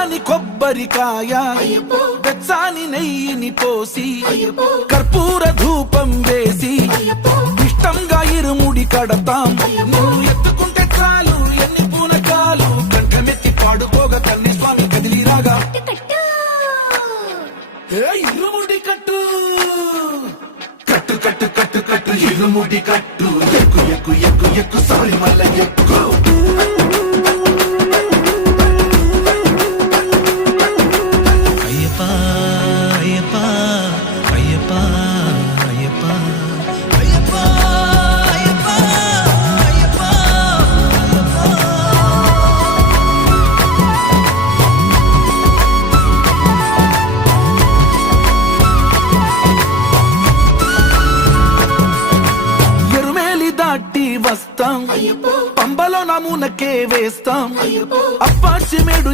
పచ్చాని కొబ్బరికాయ వెచ్చాని నెయ్యిని పోసి కర్పూర ధూపం వేసి ఇష్టంగా ఇరుముడి కడతాం. నువ్వు ఎత్తుకుంటే చాలు ఎన్ని పూనకాలు కంఠమెత్తి పాడుకోగా కన్య స్వామి కదిలిరాగా ఇరుముడి కట్టు కట్టు కట్టు కట్టు కట్టు ఇరుముడి కట్టు ఎక్కు ఎక్కు ఎక్కు ఎక్కు సారి మల్ల ఎక్కు. వస్తాం పంబలో నమూనకే వేస్తాం అప్పాచి మేడు